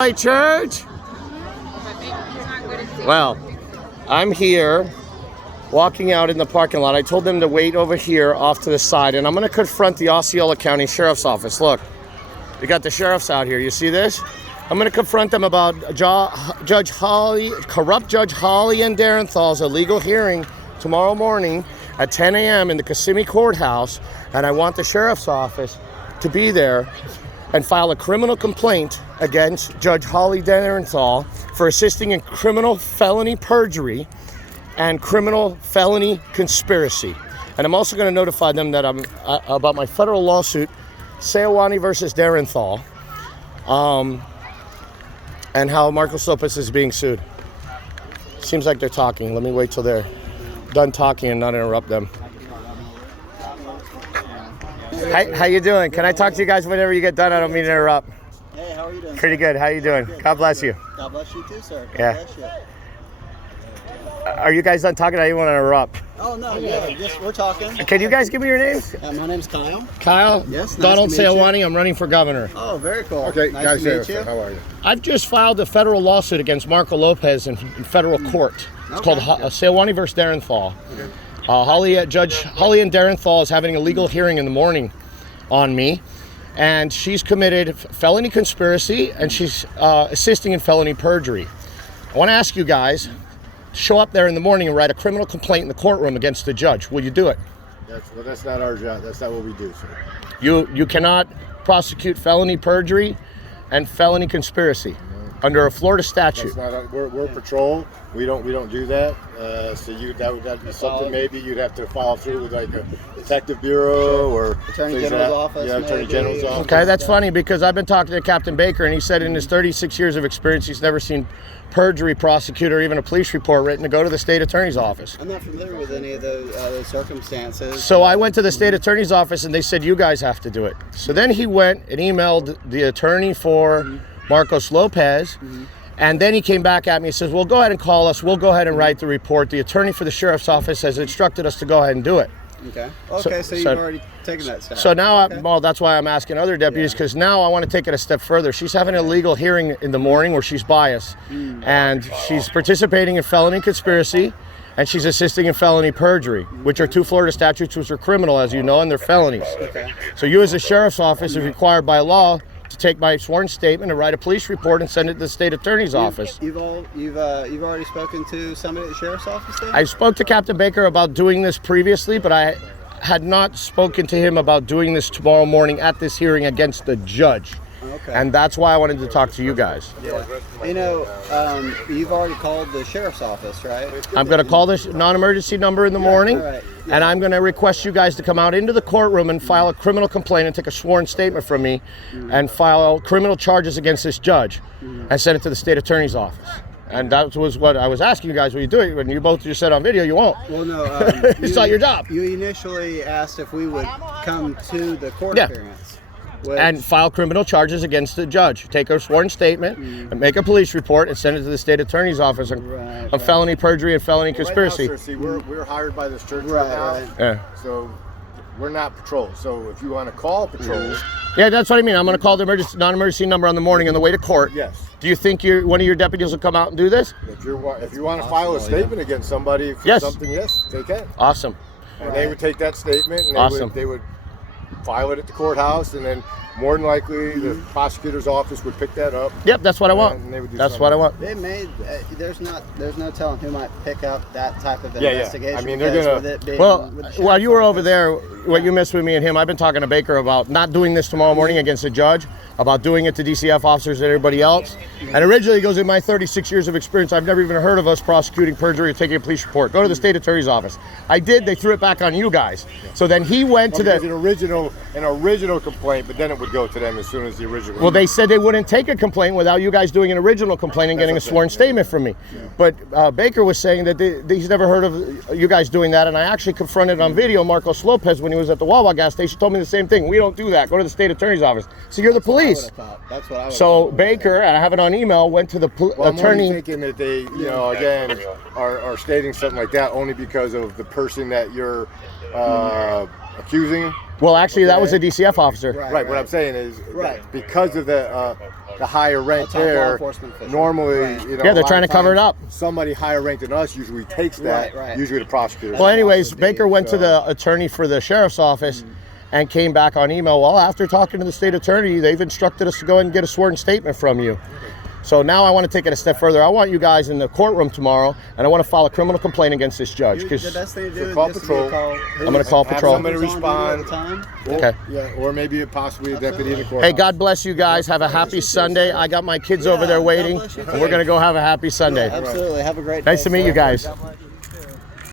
Hi, church. Well, I'm here walking out in the parking lot. I told them to wait over here off to the side, and I'm going to confront the Osceola County Sheriff's Office. Look, we got the sheriffs out here. You see this? I'm going to confront them about corrupt Judge Holly N Derenthal's illegal hearing tomorrow morning at 10 a.m. in the Kissimmee Courthouse, and I want the sheriff's office to be there and file a criminal complaint against Judge Holly N Derenthal for assisting in criminal felony perjury and criminal felony conspiracy. And I'm also going to notify them that I'm about my federal lawsuit, Osceola versus Derenthal, and how Marcos Lopez is being sued. Seems like they're talking. Let me wait till they're done talking and not interrupt them. Hi, how you doing? Can I talk to you guys whenever you get done? I don't mean to interrupt. Hey, how are you doing? Pretty good. How you doing? Good. God bless you. God bless you too, sir. God Yeah. bless you. Are you guys done talking? I didn't want to interrupt. Oh, no, yeah, just, we're talking. Can you guys give me your names? My name's Kyle. Kyle? Yes, nice Donald to meet you. Seowani. I'm running for governor. Oh, very cool. Okay, nice guys, to meet you. how are you? I've just filed a federal lawsuit against Marco Lopez in federal court. It's called Osceola versus Derenthal. Judge Holly N Derenthal is having a legal hearing in the morning on me, and she's committed felony conspiracy and she's assisting in felony perjury. I want to ask you guys to show up there in the morning and write a criminal complaint in the courtroom against the judge. Will you do it? That's not our job. That's not what we do, sir. You cannot prosecute felony perjury and felony conspiracy under a Florida statute. That's not we're patrol. We don't do that. So that'd be something maybe you'd have to follow through with like a detective bureau or Attorney General's office. Yeah, Attorney maybe. General's office. Okay, that's funny because I've been talking to Captain Baker, and he said in his 36 years of experience, he's never seen perjury prosecutor or even a police report written to go to the state attorney's office. I'm not familiar with any of those circumstances. So I went to the state attorney's office, and they said, you guys have to do it. So then he went and emailed the attorney for Marcos Lopez, and then he came back at me and says, well, go ahead and call us. We'll go ahead and write the report. The attorney for the sheriff's office has instructed us to go ahead and do it. Okay. Okay, so you've already taken that step. So now, well, that's why I'm asking other deputies, because now I want to take it a step further. She's having a legal hearing in the morning where she's biased, and she's participating in felony conspiracy, and she's assisting in felony perjury, which are two Florida statutes which are criminal, as you know, and they're felonies. Okay. So you as a sheriff's office are required by law to take my sworn statement and write a police report and send it to the state attorney's office. You've already spoken to somebody at the sheriff's office then? I spoke to Captain Baker about doing this previously, but I had not spoken to him about doing this tomorrow morning at this hearing against the judge. Okay. And that's why I wanted to talk to you guys. Yeah. You know, you've already called the sheriff's office, right? I'm going to call this non-emergency number in the morning, right. and I'm going to request you guys to come out into the courtroom and file a criminal complaint and take a sworn statement from me and file criminal charges against this judge and send it to the state attorney's office. And that was what I was asking you guys, will you do it? When you both just said on video, you won't. Well, no. It's not your job. You initially asked if we would come to the court Yeah. appearance. And file criminal charges against the judge. Take a sworn statement and make a police report and send it to the state attorney's office on felony perjury and felony conspiracy. Right now, sir, see, we're hired by this church Right, right now, right. Yeah. so we're not patrol. So if you want to call patrol, Yeah, that's what I mean. I'm going to call the non-emergency number on the morning on the way to court. yes. Do you think one of your deputies will come out and do this? If you want to file a statement against somebody for Yes. something, yes, they can. Awesome. And they would take that statement and Awesome. they would file it at the courthouse, and then more than likely the prosecutor's office would pick that up. Yep, that's what I want. And they would do That's something. what I want. They made there's no telling who might pick up that type of Yeah. investigation. I mean, they're because gonna- with it being Well, with the while you were sheriff's over office. there, what you missed with me and him, I've been talking to Baker about not doing this tomorrow morning against the judge, about doing it to DCF officers and everybody else. And originally it goes, in my 36 years of experience, I've never even heard of us prosecuting perjury or taking a police report. Go to the state attorney's office. I did, they threw it back on you guys. So then he went to There's the... an original complaint, but then it would go to them as soon as the original. Well, they said they wouldn't take a complaint without you guys doing an original complaint and getting a sworn statement from me. But Baker was saying that he's never heard of you guys doing that, and I actually confronted on video Marcos Lopez when he was at the Wawa gas station, told me the same thing. We don't do that. Go to the state attorney's office. So you're the police. That's what I would So Baker, and I have it on email, went to the I'm only attorney. thinking that they, again, are stating something like that only because of the person that you're accusing. Well, actually, that was a DCF officer. Right. What I'm saying is, because of the the higher rank Top law there, enforcement official. normally, Right. you know, Yeah, a they're lot trying of to cover it times up. Somebody higher ranked than us usually takes that. Right. Usually the prosecutor. Well, anyways, Baker went to the attorney for the sheriff's office and came back on email. Well, after talking to the state attorney, they've instructed us to go ahead and get a sworn statement from you. So now I want to take it a step further. I want you guys in the courtroom tomorrow, and I want to file a criminal complaint against this judge. The Because best thing to do is call just patrol. to call. I'm going to call Have patrol. somebody respond. Okay. Yeah, or maybe possibly a deputy in the courthouse. Hey, God bless you guys. Have a happy Sunday. I got my kids over there waiting, and we're going to go have a happy Sunday. Absolutely. Have a great day. Nice to meet you guys.